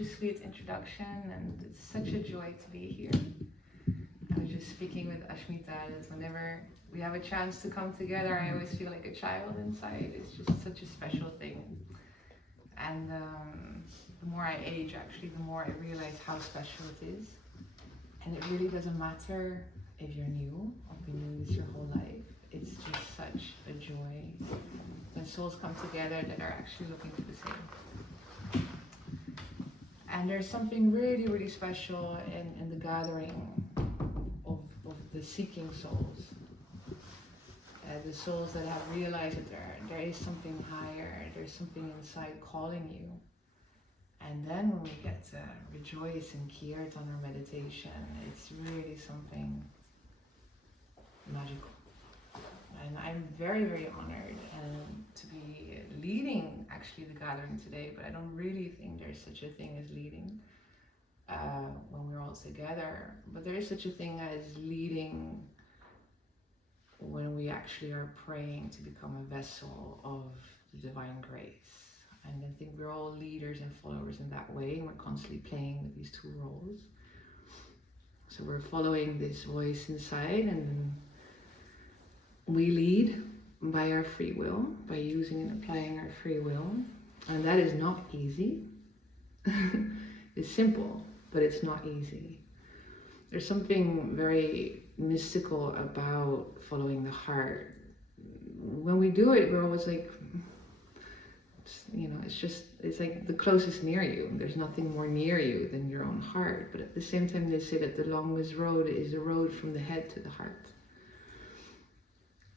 a sweet introduction, and it's such a joy to be here. I was just speaking with Ashmita that whenever we have a chance to come together, I always feel like a child inside. It's just such a special thing. And the more I age, actually, the more I realize how special it is. And it really doesn't matter if you're new or been doing this your whole life. It's just such a joy when souls come together that are actually looking for the same. And there's something really, really special in the gathering of the seeking souls. The souls that have realized that there is something higher, there's something inside calling you. And then when we get to rejoice in Kirtan or meditation, it's really something magical. And I'm very, very honored to be leading actually the gathering today, but I don't really think there's such a thing as leading when we're all together. But there is such a thing as leading when we actually are praying to become a vessel of the divine grace. And I think we're all leaders and followers in that way, and we're constantly playing with these two roles. So we're following this voice inside, and we lead by our free will, by using and applying our free will. And that is not easy. It's simple, but it's not easy. There's something very mystical about following the heart. When we do it, we're always like, it's like the closest near you. There's nothing more near you than your own heart. But at the same time, they say that the longest road is the road from the head to the heart.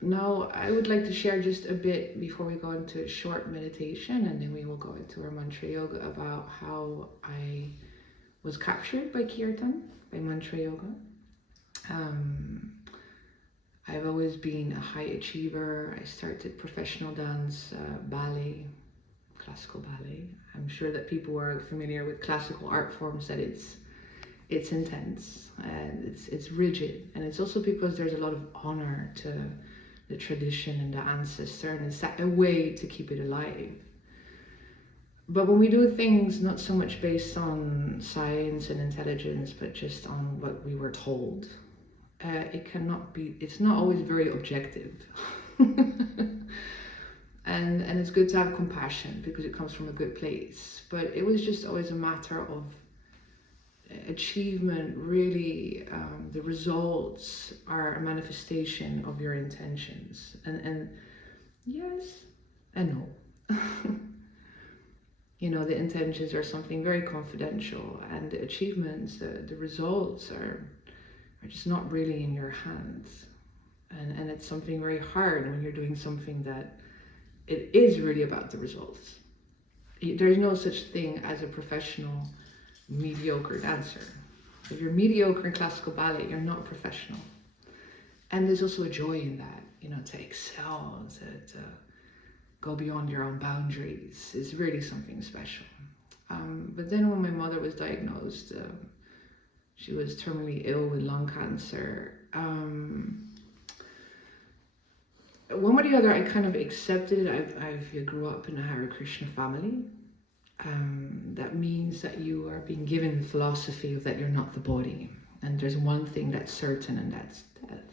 Now, I would like to share just a bit before we go into a short meditation, and then we will go into our mantra yoga, about how I was captured by Kirtan, by mantra yoga. I've always been a high achiever. I started professional dance, ballet, classical ballet. I'm sure that people are familiar with classical art forms, that it's intense and it's rigid, and it's also because there's a lot of honor to the tradition and the ancestor, and it's a way to keep it alive. But when we do things not so much based on science and intelligence, but just on what we were told, it's not always very objective. And it's good to have compassion because it comes from a good place. But it was just always a matter of achievement. Really, the results are a manifestation of your intentions. And yes and no. The intentions are something very confidential, and the achievements, the results are just not really in your hands. And it's something very hard when you're doing something that it is really about the results. There's no such thing as a professional mediocre dancer. If you're mediocre in classical ballet, you're not professional. And there's also a joy in that, to excel, to go beyond your own boundaries is really something special. But then when my mother was diagnosed, she was terminally ill with lung cancer. One way or the other, I kind of accepted it. I grew up in a Hare Krishna family. That means that you are being given the philosophy of that you're not the body. And there's one thing that's certain, and that's death.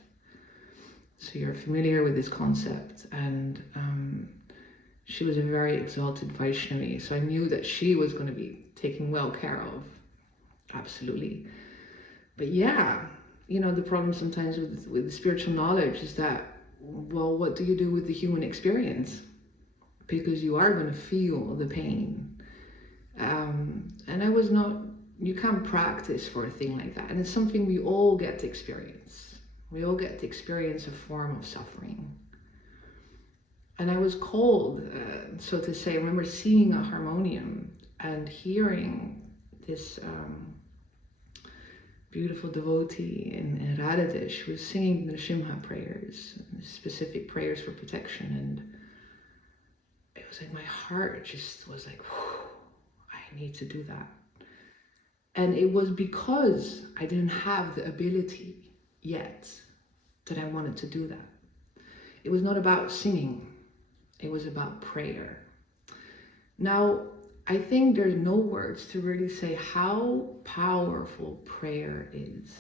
So you're familiar with this concept. And she was a very exalted Vaishnavi. So I knew that she was going to be taken well care of. Absolutely. But yeah, the problem sometimes with the spiritual knowledge is that, well, what do you do with the human experience? Because you are going to feel the pain. And you can't practice for a thing like that. And it's something we all get to experience. We all get to experience a form of suffering. And I was called, so to say. I remember seeing a harmonium and hearing this beautiful devotee in Radhadesh who was singing the Nrsimha prayers, specific prayers for protection. And it was like my heart just was like, I need to do that. And it was because I didn't have the ability yet that I wanted to do that. It was not about singing. It was about prayer. Now, I think there's no words to really say how powerful prayer is.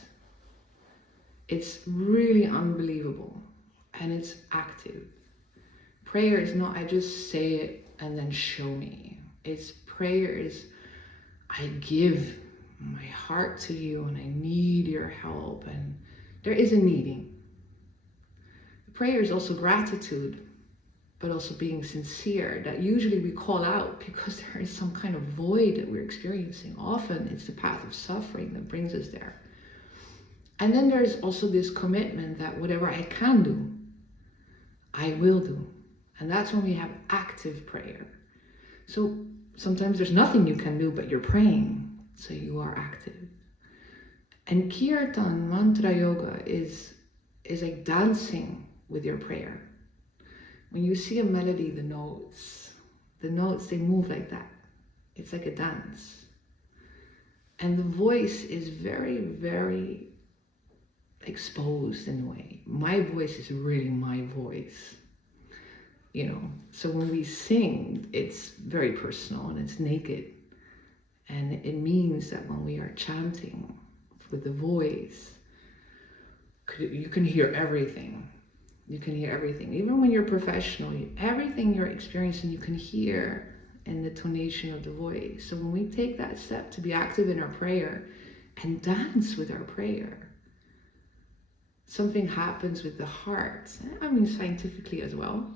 It's really unbelievable, and it's active. Prayer is not, I just say it and then show me. It's prayer is, I give my heart to you and I need your help, and there is a needing. Prayer is also gratitude, but also being sincere, that usually we call out because there is some kind of void that we're experiencing. Often it's the path of suffering that brings us there. And then there's also this commitment that whatever I can do, I will do. And that's when we have active prayer. So sometimes there's nothing you can do, but you're praying, so you are active. And kirtan, mantra yoga, is like dancing with your prayer. When you see a melody, the notes, they move like that. It's like a dance. And the voice is very, very exposed in a way. My voice is really my voice. So when we sing, it's very personal and it's naked. And it means that when we are chanting with the voice, you can hear everything. You can hear everything. Even when you're professional, everything you're experiencing, you can hear in the tonation of the voice. So when we take that step to be active in our prayer and dance with our prayer, something happens with the heart. Scientifically as well.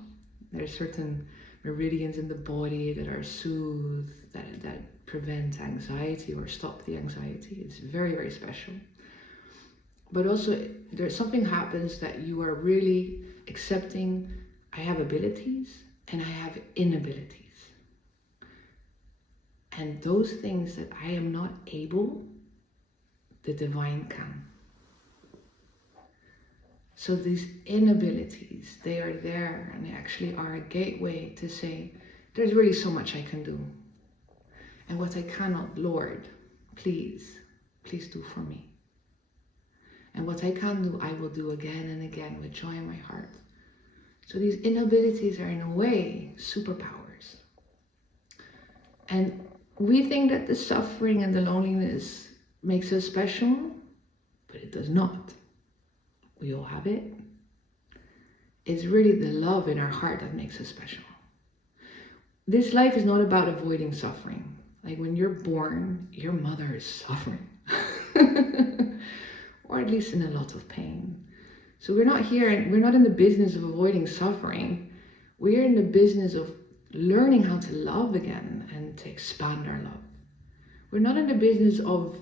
There's certain meridians in the body that are soothed, that prevent anxiety or stop the anxiety. It's very, very special. But also there's something happens that you are really accepting, I have abilities and I have inabilities. And those things that I am not able, the divine can. So these inabilities, they are there, and they actually are a gateway to say, there's really so much I can do. And what I cannot, Lord, please do for me. And what I can do, I will do again and again with joy in my heart. So these inabilities are in a way superpowers. And we think that the suffering and the loneliness makes us special, but it does not. We all have it. It's really the love in our heart that makes us special. This life is not about avoiding suffering. Like when you're born, your mother is suffering. Or at least in a lot of pain. So we're not in the business of avoiding suffering. We're in the business of learning how to love again and to expand our love. We're not in the business of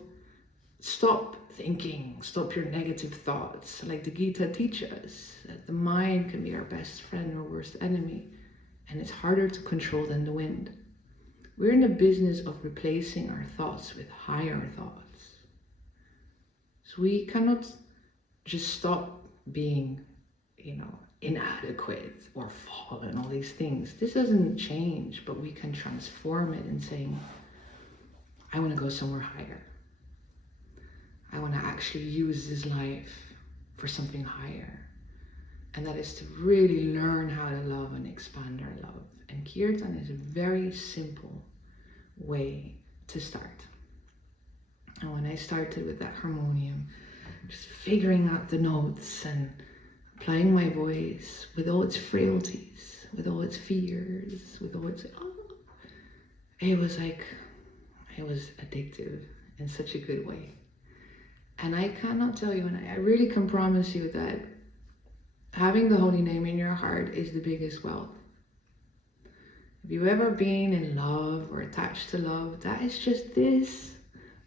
stop thinking, stop your negative thoughts. Like the Gita teaches us, that the mind can be our best friend or worst enemy, and it's harder to control than the wind. We're in the business of replacing our thoughts with higher thoughts. So we cannot just stop being, inadequate or fallen, all these things. This doesn't change, but we can transform it in saying, I want to go somewhere higher. I want to actually use this life for something higher. And that is to really learn how to love and expand our love. And Kirtan is a very simple way to start. And when I started with that harmonium, just figuring out the notes and applying my voice with all its frailties, with all its fears, with all its, it was addictive in such a good way. And I cannot tell you, and I really can promise you that having the holy name in your heart is the biggest wealth. If you've ever been in love or attached to love, that is just this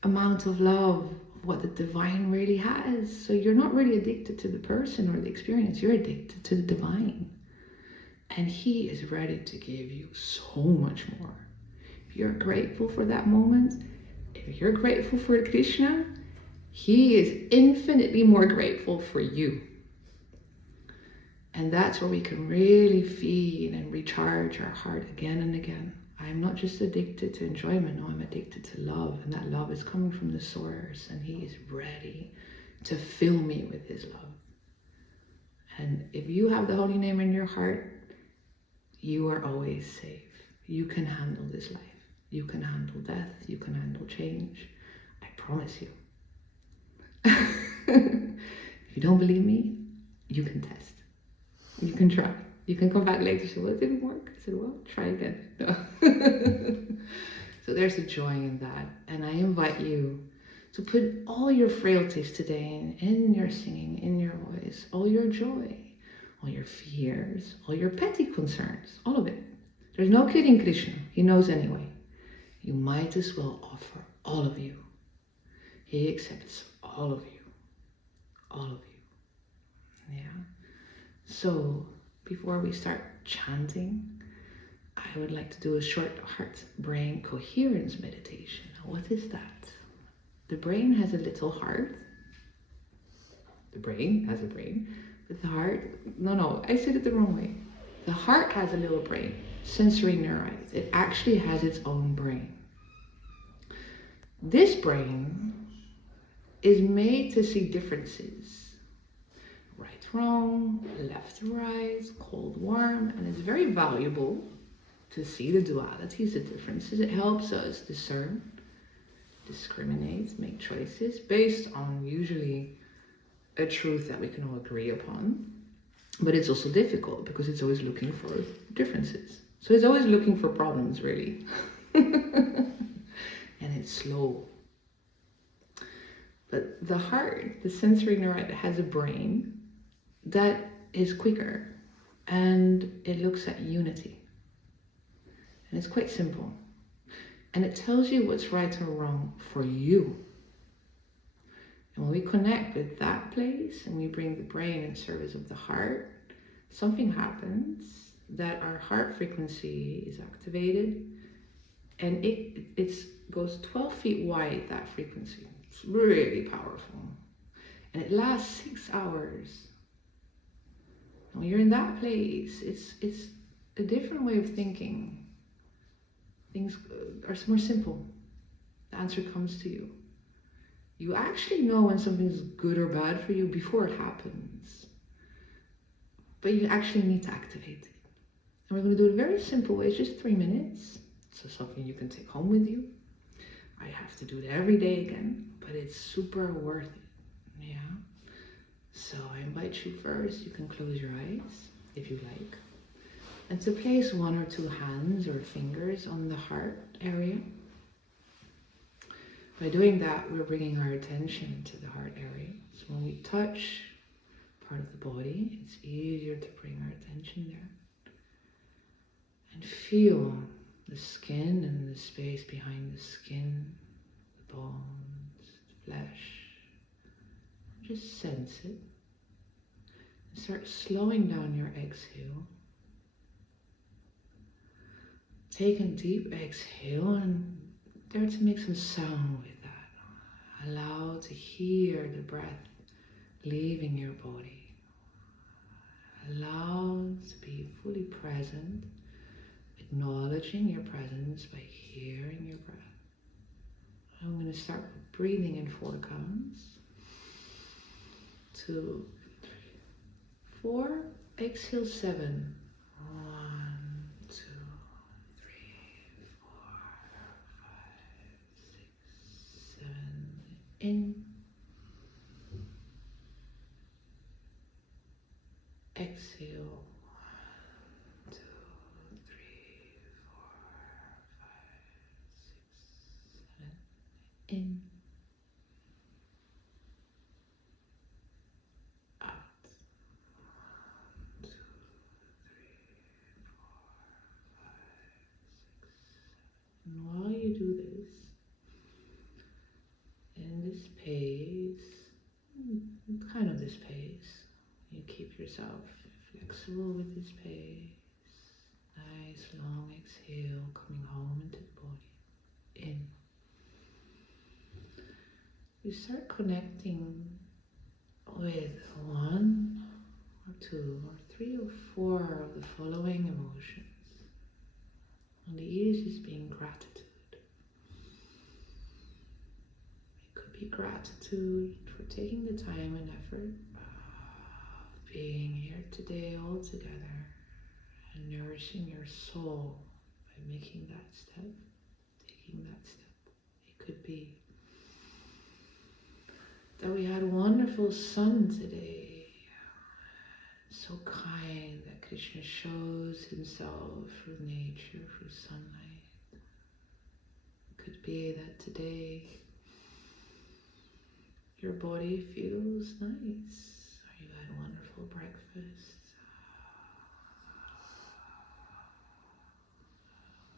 amount of love, what the divine really has. So you're not really addicted to the person or the experience, you're addicted to the divine. And he is ready to give you so much more. If you're grateful for that moment, if you're grateful for Krishna, he is infinitely more grateful for you. And that's where we can really feed and recharge our heart again and again. I'm not just addicted to enjoyment, no, I'm addicted to love. And that love is coming from the source, and he is ready to fill me with his love. And if you have the holy name in your heart, you are always safe. You can handle this life. You can handle death, you can handle change. I promise you. If you don't believe me, you can test. You can try. You can come back later and say, well, it didn't work. I said, well, try again. No. So there's a joy in that. And I invite you to put all your frailties today in your singing, in your voice, all your joy, all your fears, all your petty concerns, all of it. There's no kidding Krishna. He knows anyway. You might as well offer all of you. He accepts all of you. All of you. Yeah. So before we start chanting, I would like to do a short heart-brain coherence meditation. What is that? The brain has a little heart. The brain has a brain. But the heart, no, I said it the wrong way. The heart has a little brain, sensory neurites. It actually has its own brain. This brain is made to see differences. Right, wrong, left, right, cold, warm, and it's very valuable to see the dualities, the differences. It helps us discern, discriminate, make choices based on usually a truth that we can all agree upon. But it's also difficult because it's always looking for differences. So it's always looking for problems, really. And it's slow. But the heart, the sensory neurite, has a brain that is quicker and it looks at unity. And it's quite simple. And it tells you what's right or wrong for you. And when we connect with that place and we bring the brain in service of the heart, something happens that our heart frequency is activated and it goes 12 feet wide, that frequency. It's really powerful. And it lasts 6 hours. And when you're in that place, it's a different way of thinking. Things are more simple. The answer comes to you. You actually know when something's good or bad for you before it happens. But you actually need to activate it. And we're going to do it a very simple way. It's just 3 minutes. So something you can take home with you. I have to do it every day again, but it's super worth it. Yeah. So I invite you first. You can close your eyes if you like. And to place 1 or 2 hands or fingers on the heart area. By doing that, we're bringing our attention to the heart area. So when we touch part of the body, it's easier to bring our attention there. And feel the skin and the space behind the skin, the bones, the flesh. Just sense it. And start slowing down your exhale. Take a deep exhale and dare to make some sound with that. Allow to hear the breath leaving your body. Allow to be fully present, acknowledging your presence by hearing your breath. I'm going to start with breathing in 4 counts. 2, 3, 4. Exhale 7. 1, 2, 3, 4, 5, 6, 7. In. Exhale. 1, 2, 3, 4, 5, 6, 7. In. Out. 1, 2, 3, 4, 5, 6, 7. And while you do this, in this pace, kind of this pace, you keep yourself flexible with this pace. Nice long exhale coming home into the body. In. You start connecting with 1 or 2 or 3 or 4 of the following emotions. And the easiest being gratitude. It could be gratitude for taking the time and effort of being here today all together and nourishing your soul by making that step taking that step. It could be that we had a wonderful sun today, so kind that Krishna shows himself through nature, through sunlight. It could be that today your body feels nice, or you had a wonderful breakfast,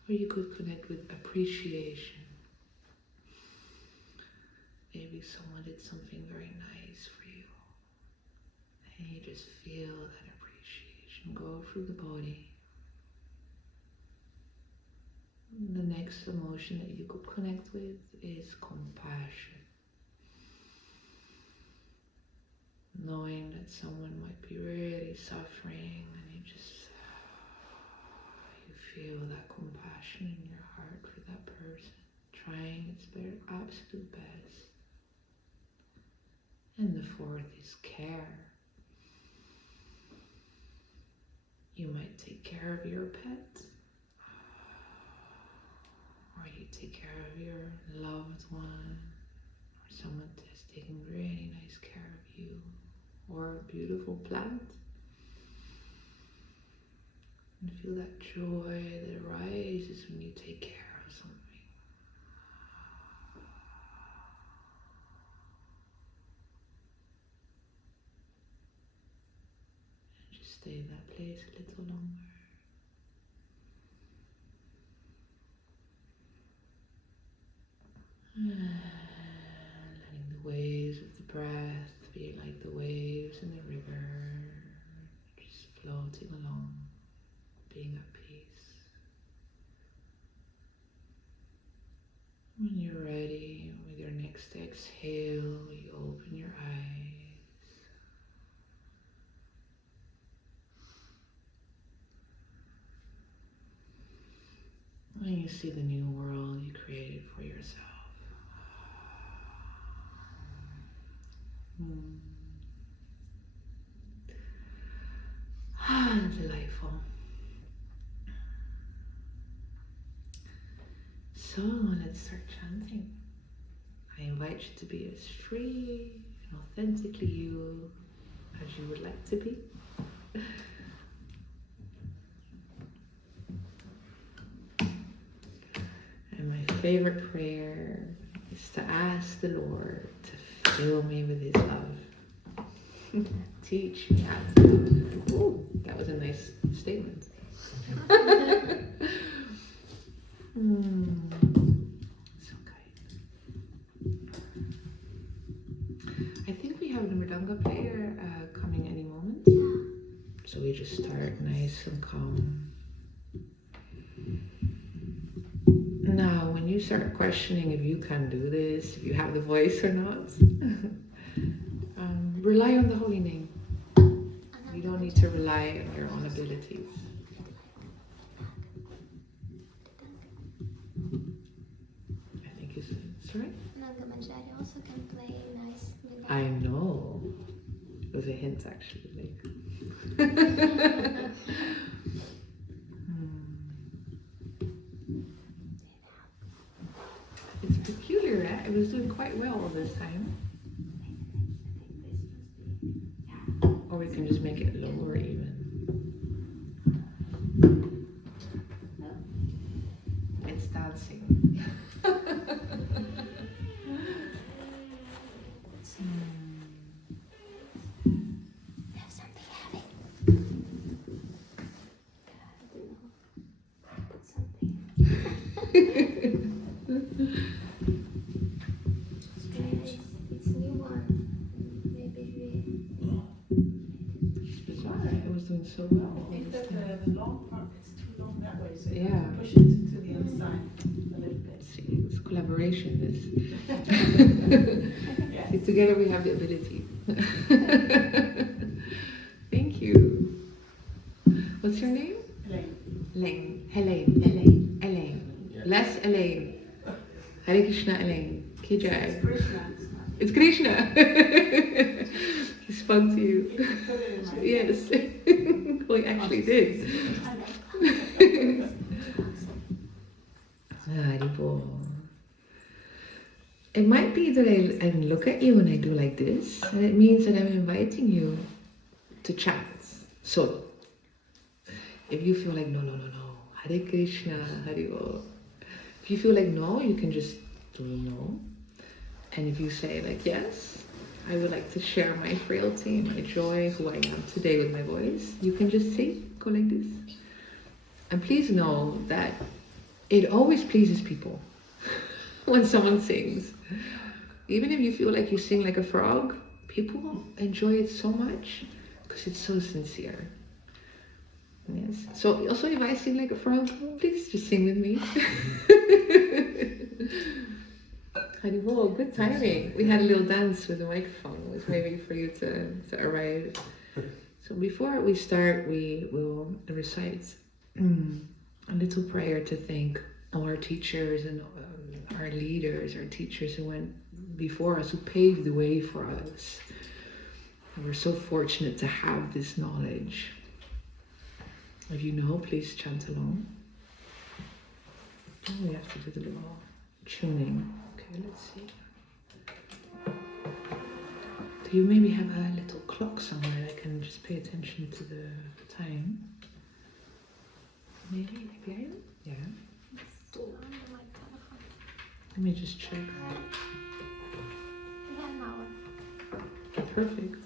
or you could connect with appreciation. Maybe someone did something very nice for you, and you just feel that appreciation go through the body. The next emotion that you could connect with is compassion. Knowing that someone might be really suffering, and you feel that compassion in your heart for that person, trying its very absolute best. And the fourth is care. You might take care of your pet, or you take care of your loved one, or someone that's taking really nice care of you, or a beautiful plant. And feel that joy that arises when you take care of something. And just stay in that place a little longer. Letting the waves of the breath be like the waves in the river, just floating along, being at peace. When you're ready, with your next exhale, you open your eyes. And you see the new world you created for yourself. Delightful. So let's start chanting. I invite you to be as free and authentically you as you would like to be. And my favorite prayer is to ask the Lord to fill me with His love. Teach me how to love. Ooh, that was a nice statement. So kind. I think we have the mridanga player coming any moment. So we just start nice and calm. Now, when you start questioning if you can do this, if you have the voice or not, rely on the holy name. You don't need to rely on your own abilities. I think it's right. Nanga Manjari also can play nice music. I know. It was a hint, actually. It's peculiar, eh? It was doing quite well this time. Or we can just make it lower even. It's dancing. Have something heavy. Put something. It's a new one. Maybe It's bizarre. It was doing so well. I think that the long part is too long that way, so you Yeah. have to push it to the other side a little bit. See, it's collaboration. Yes. See, together we have the ability. Thank you. What's your name? Elaine. Elaine. Less Elaine. Hare Krishna Elaine. It's Kijai. Krishna. It's Krishna. He spoke to you. You can put it in my Yes. Well, he actually did. I know. Haribol. It might be that I look at you and I do like this, and it means that I'm inviting you to chat. So, if you feel like no, Hare Krishna, Haribol. If you feel like no, you can just do no. And if you say like yes, I would like to share my frailty, my joy, who I am today with my voice, you can just say, go like this. And please know that it always pleases people when someone sings. Even if you feel like you sing like a frog, people enjoy it so much because it's so sincere. Yes. So also if I sing like a frog, please just sing with me. Haribol, good timing. We had a little dance with the microphone. It was maybe for you to arrive. So before we start, we will recite a little prayer to thank all our teachers and our leaders, our teachers who went before us, who paved the way for us. And we're so fortunate to have this knowledge. If you know, please chant along. Oh, we have to do the little tuning. Okay, let's see. Do you maybe have a little clock somewhere that I can just pay attention to the time? Maybe I am? Yeah. Still on my telephone. Let me just check. We have an hour. Perfect.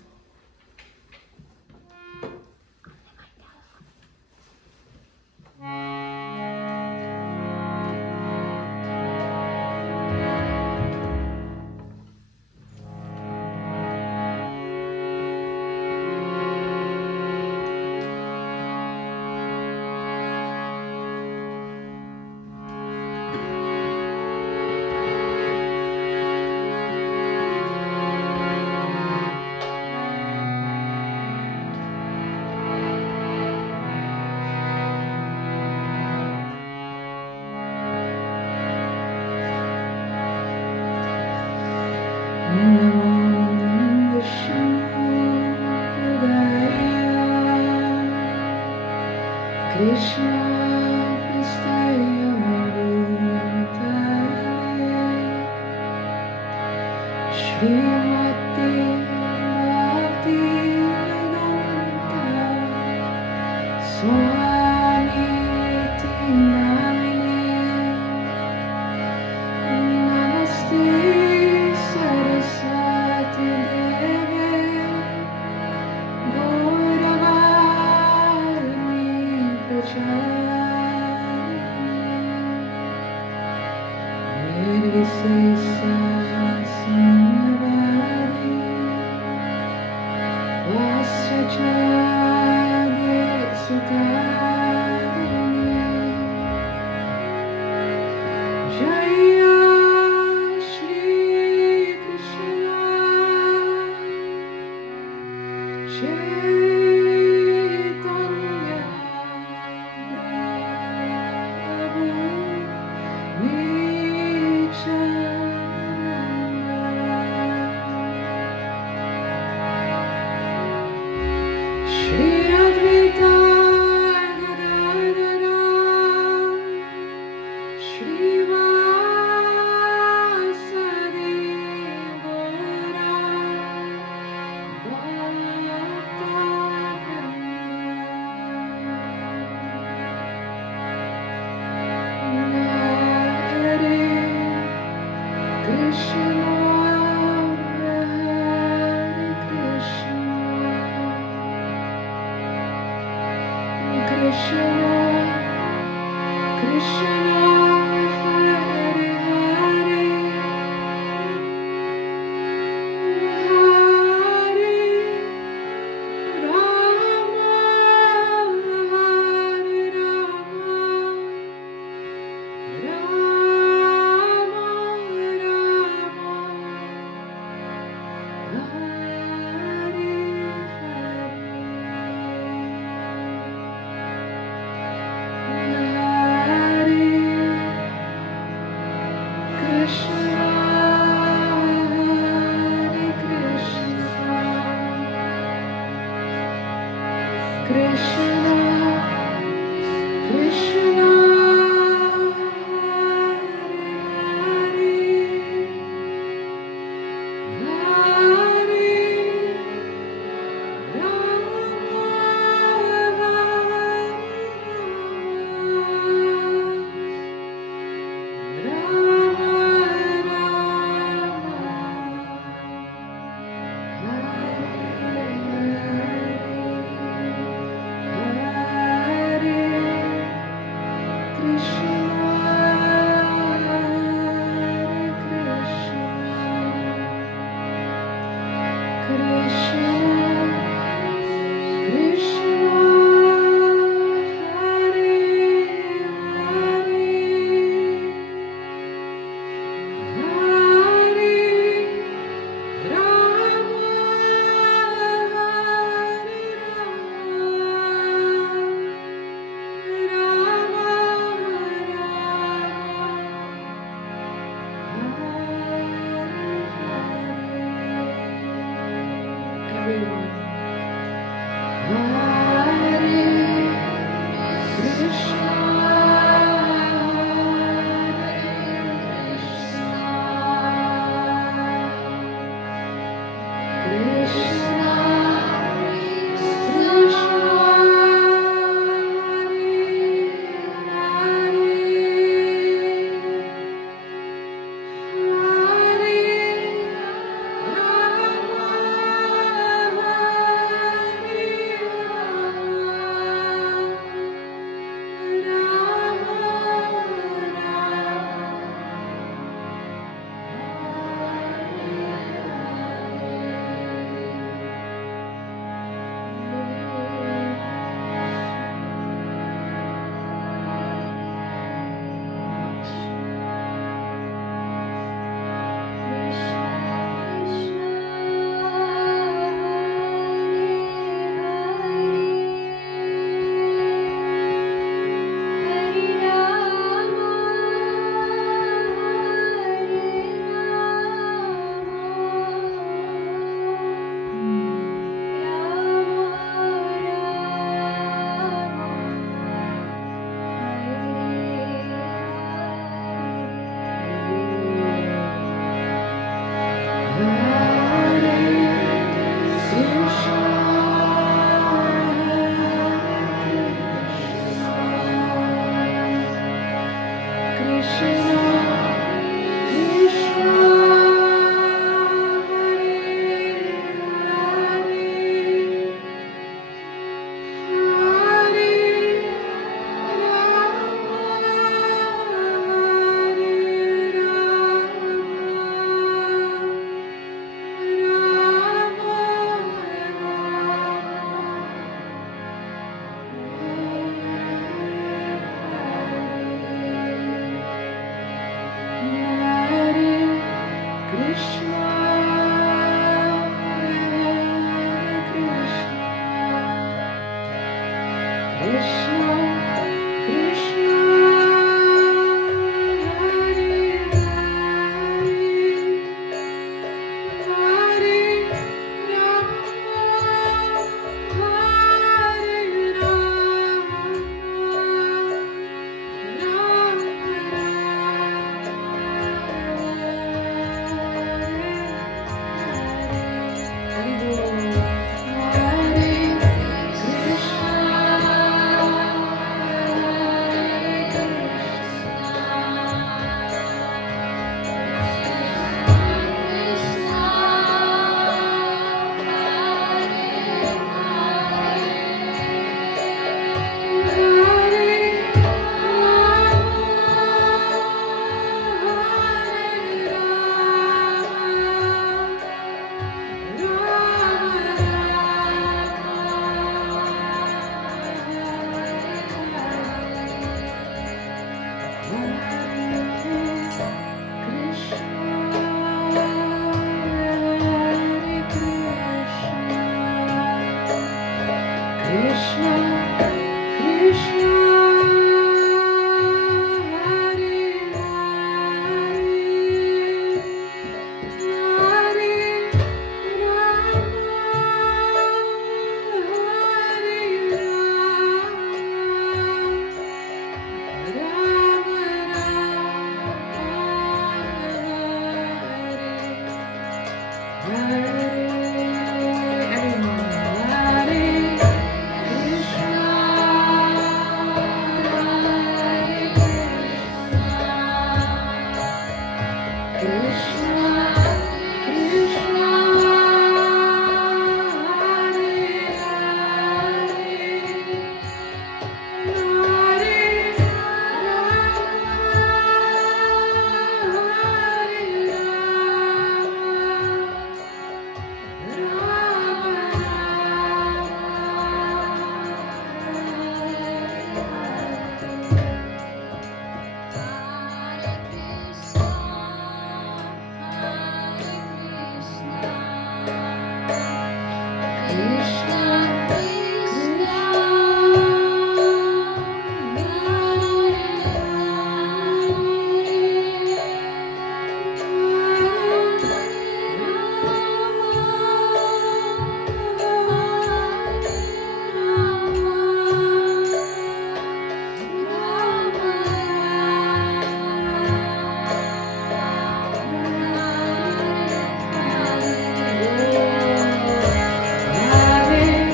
Hare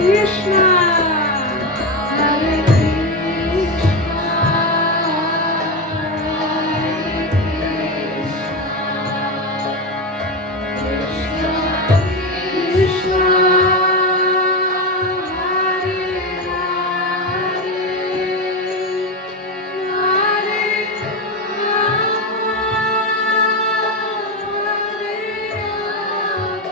Krishna, Hare Krishna, Krishna Krishna, Hare Hare, Hare Rama, Hare Rama.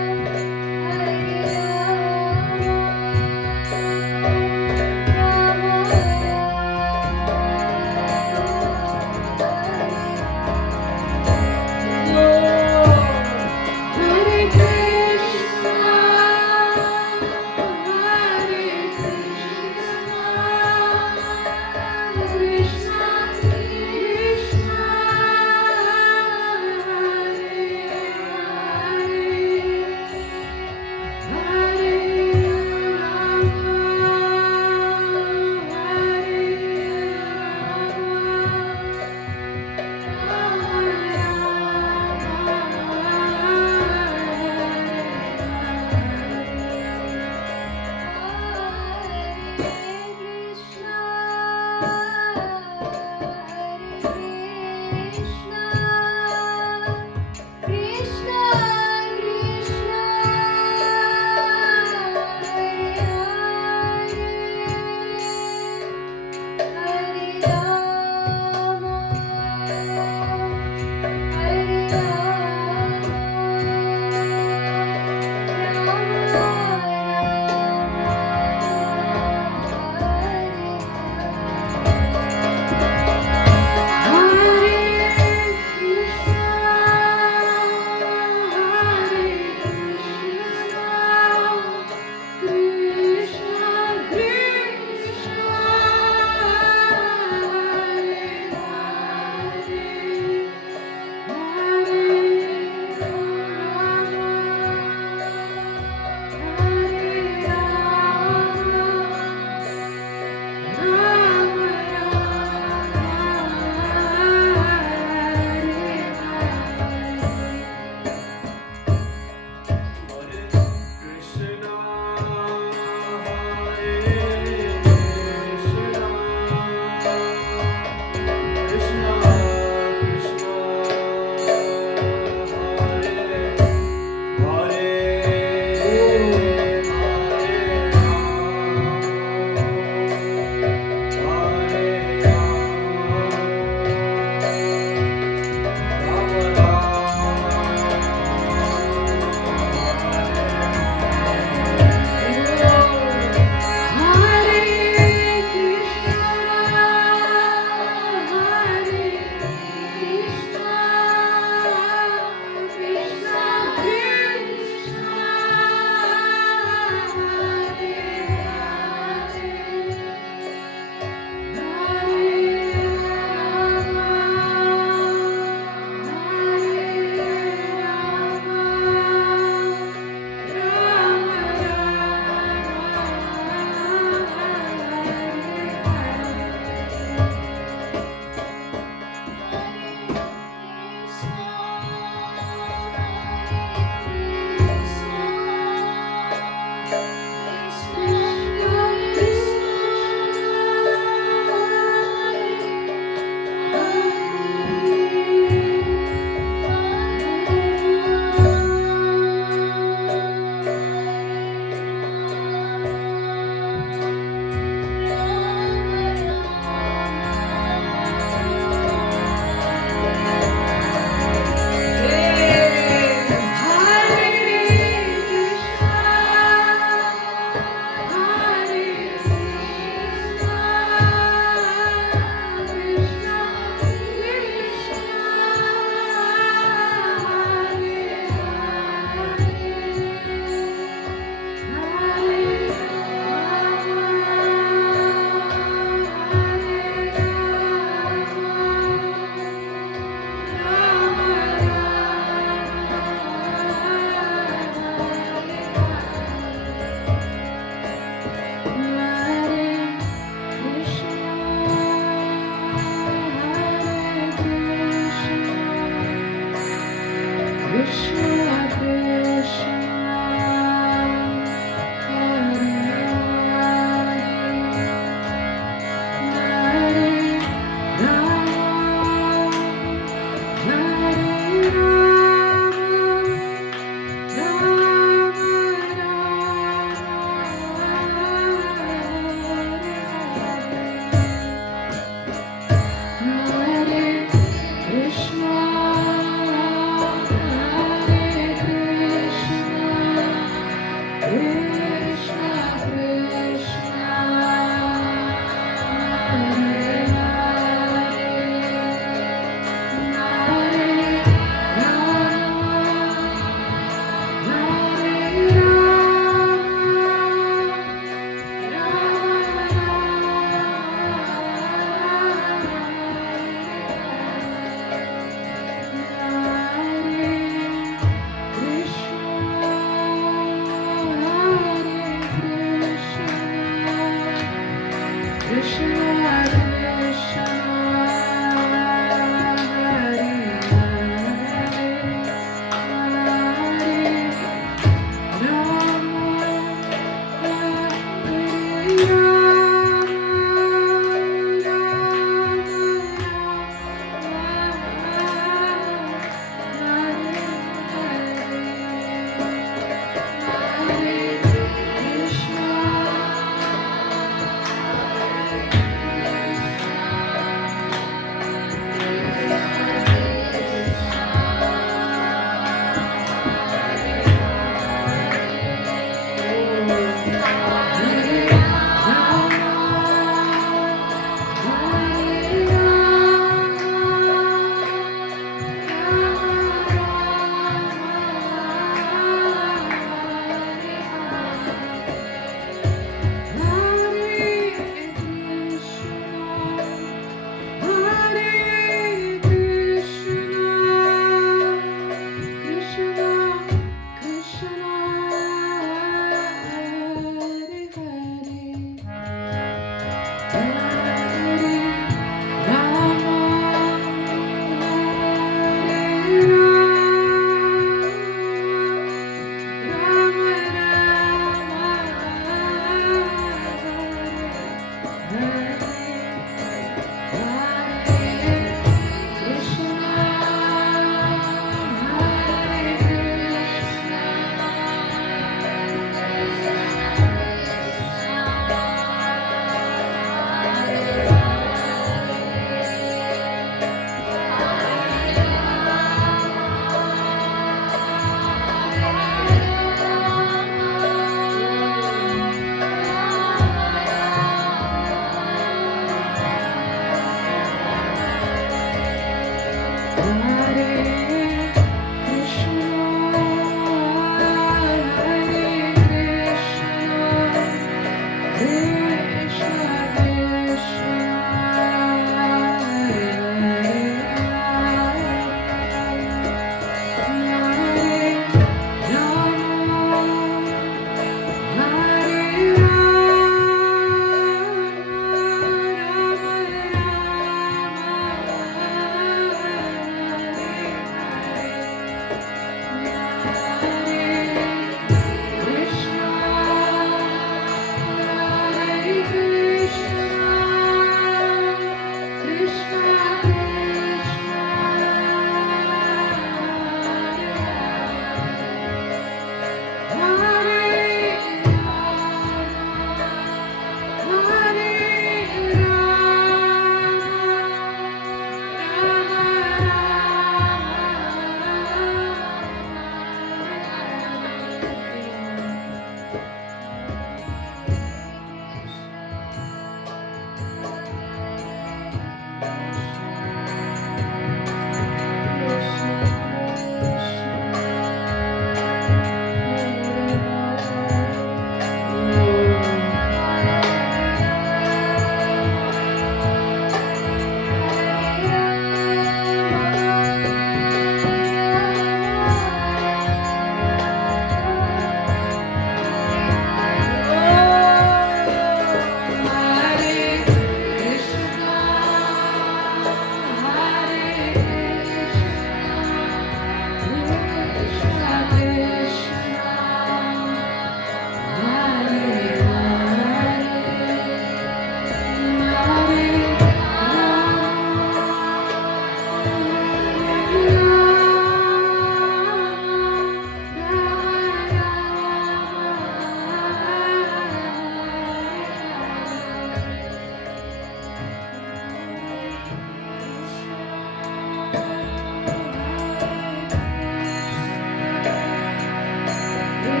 Hare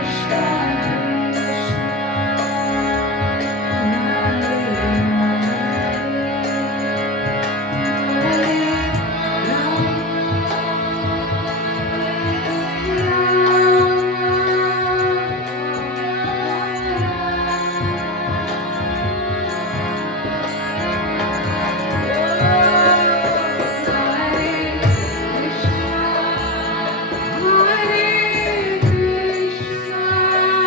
Krishna,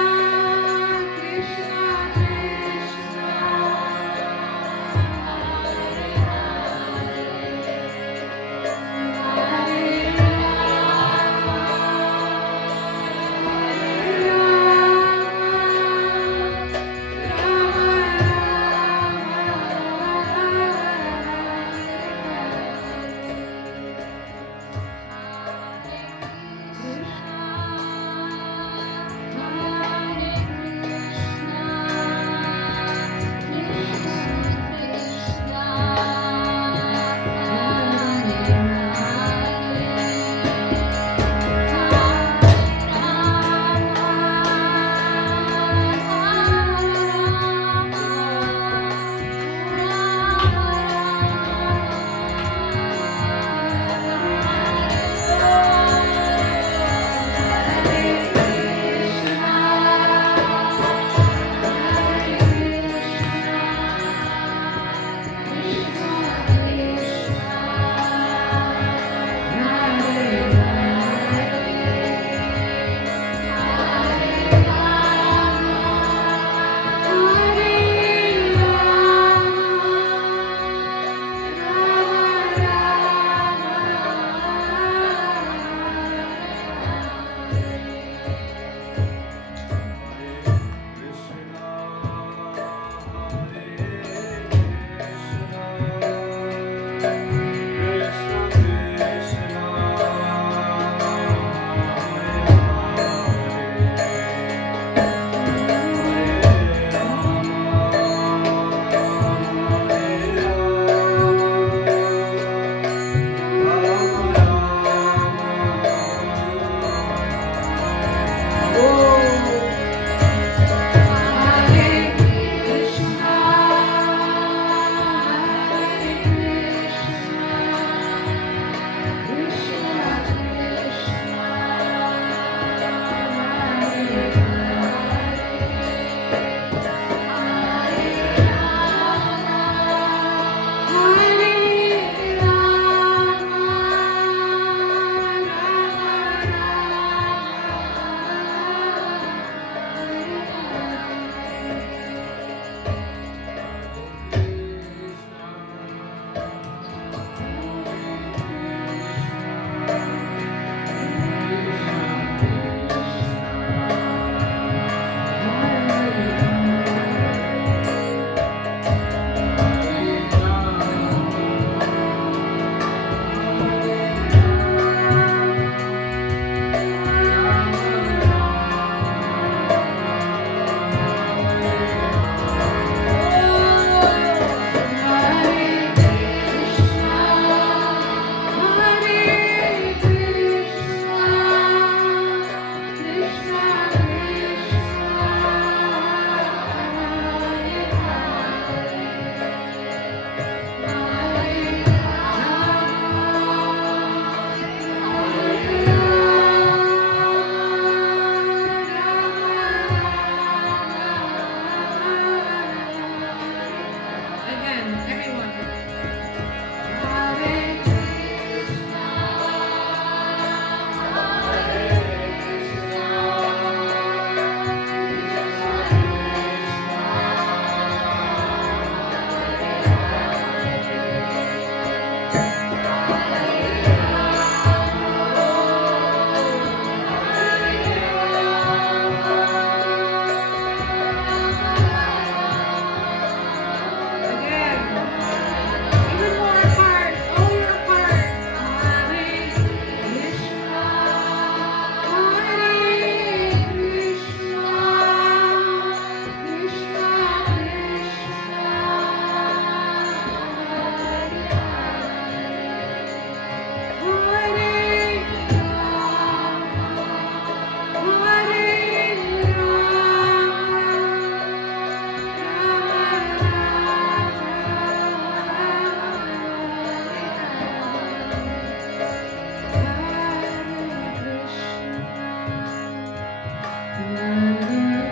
Hare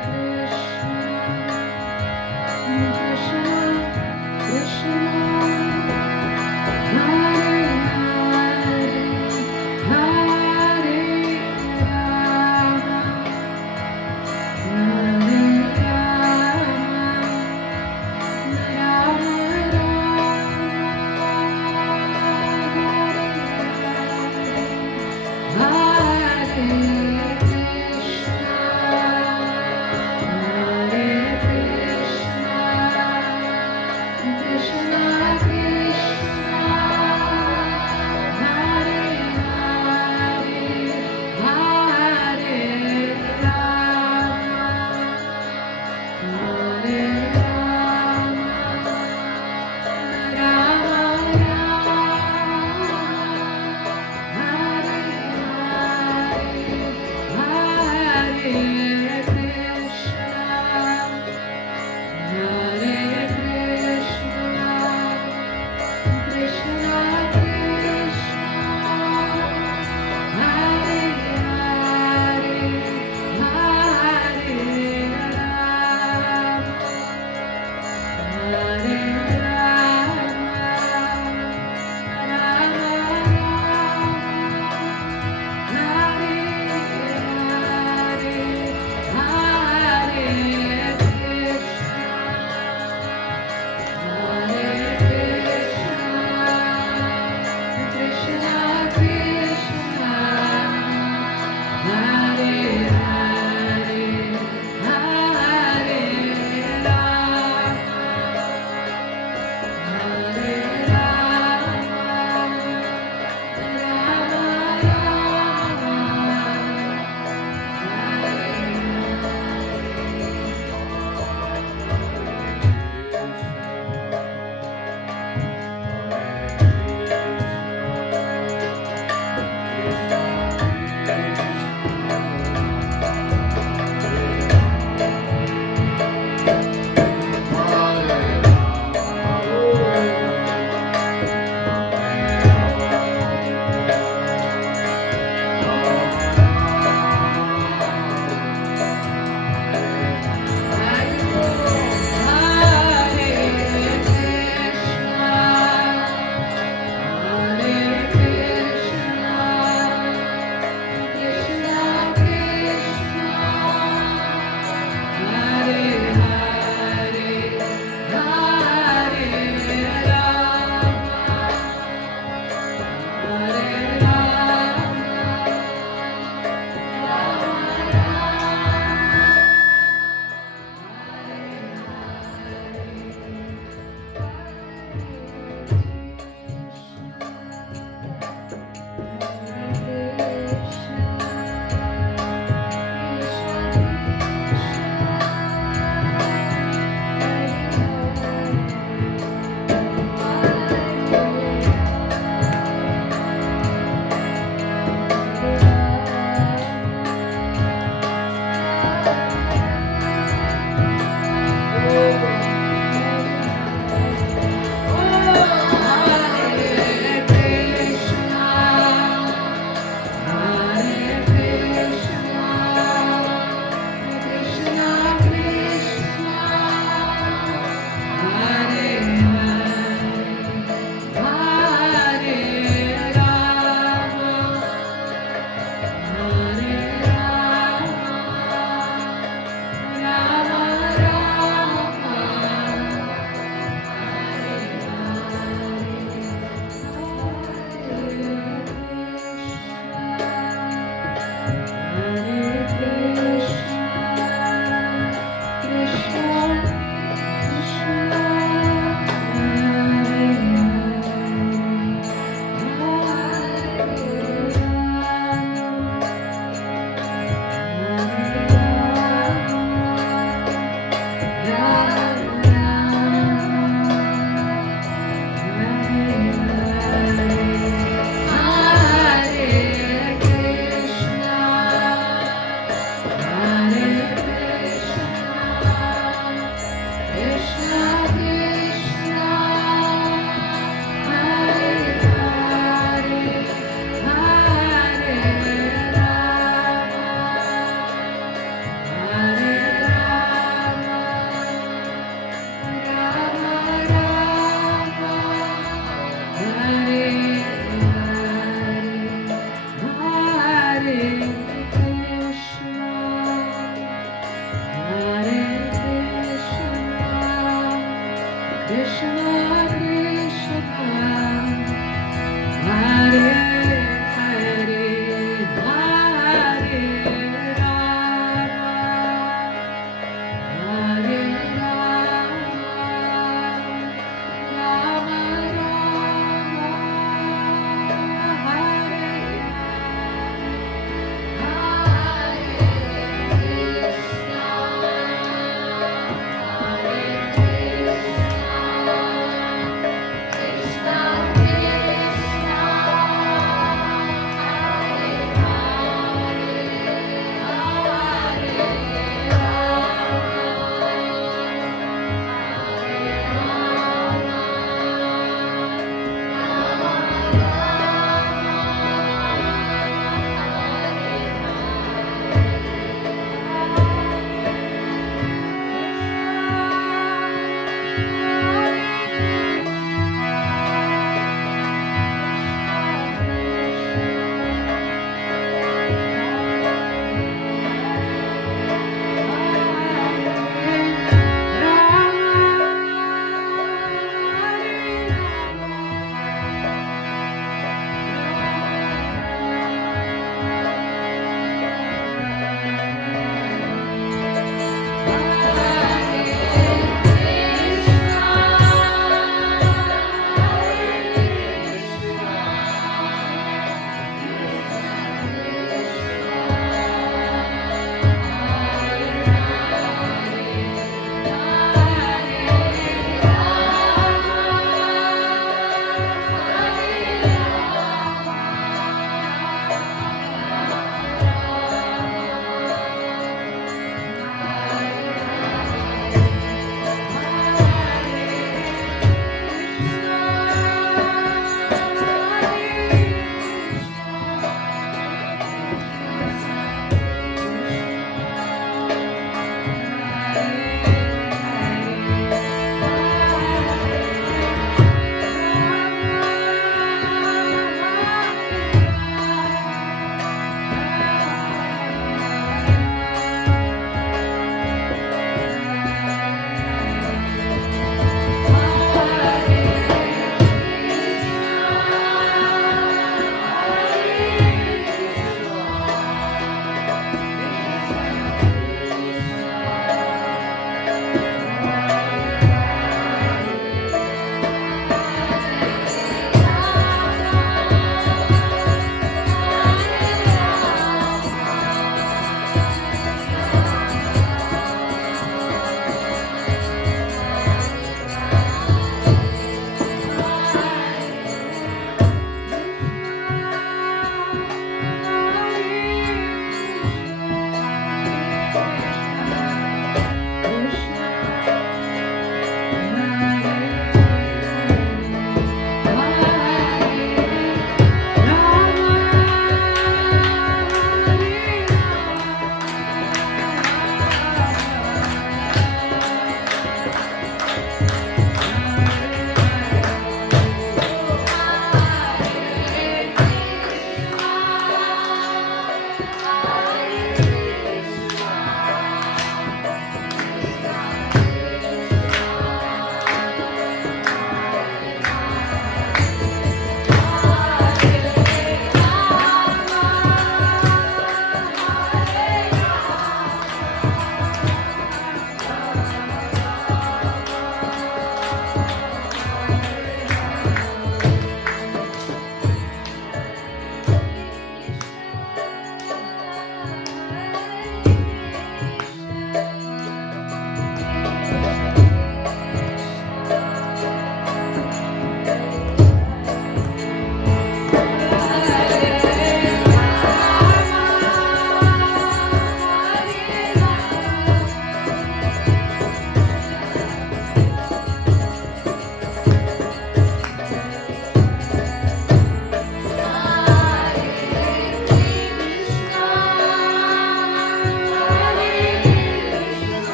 Krishna,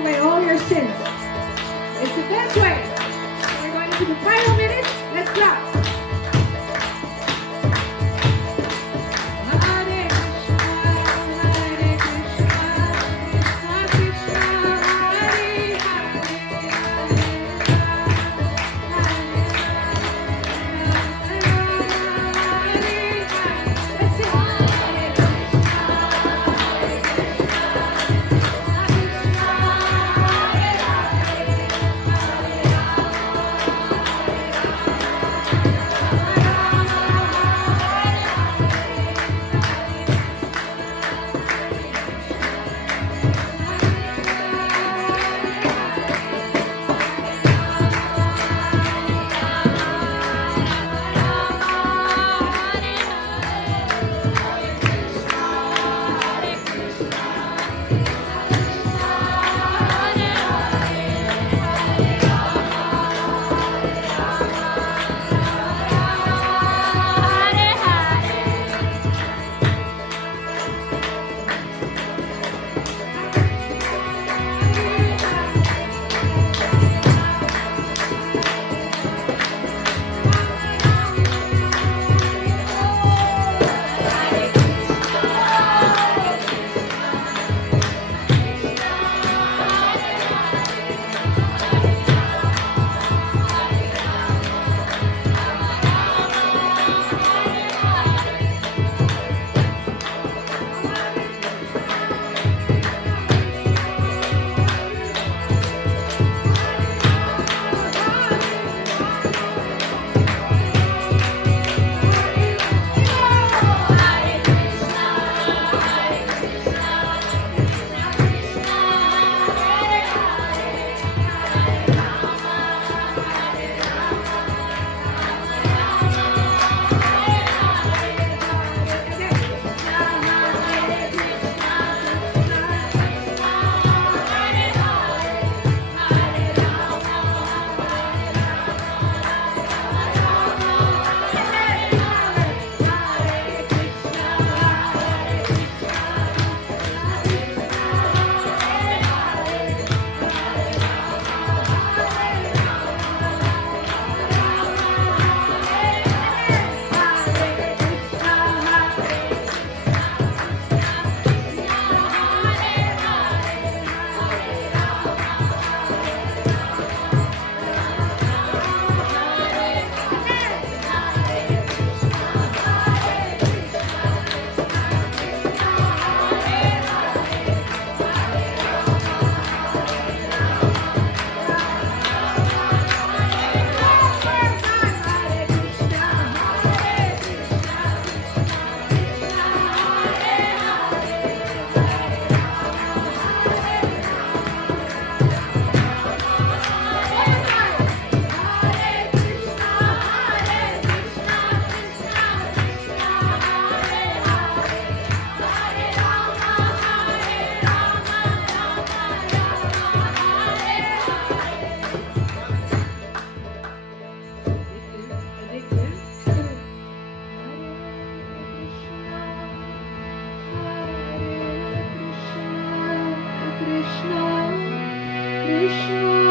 away all your sins. It's the best way. We're going into the final minutes. Let's clap. Hare Krishna, Krishna Krishna,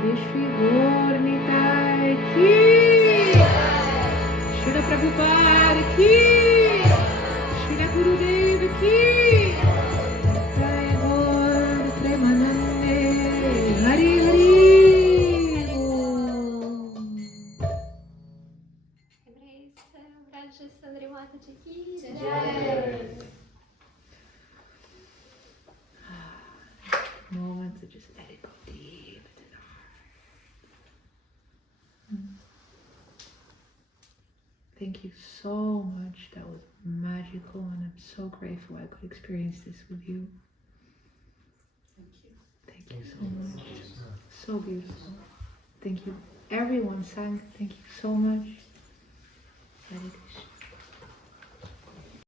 Shri Shri Gaur Nitai ki, Srila Prabhupada ki, Srila Gurudev ki, Jai Gaur Premanande, Hari Hari Bol. Vrei să îmbrace Sandri Mataci ki? Moment to just let it go deep into the heart. Thank you so much. That was magical, and I'm so grateful I could experience this with you. Thank you. Thank you so much. So beautiful. Thank you. Everyone sang. Thank you so much. Hare Krishna.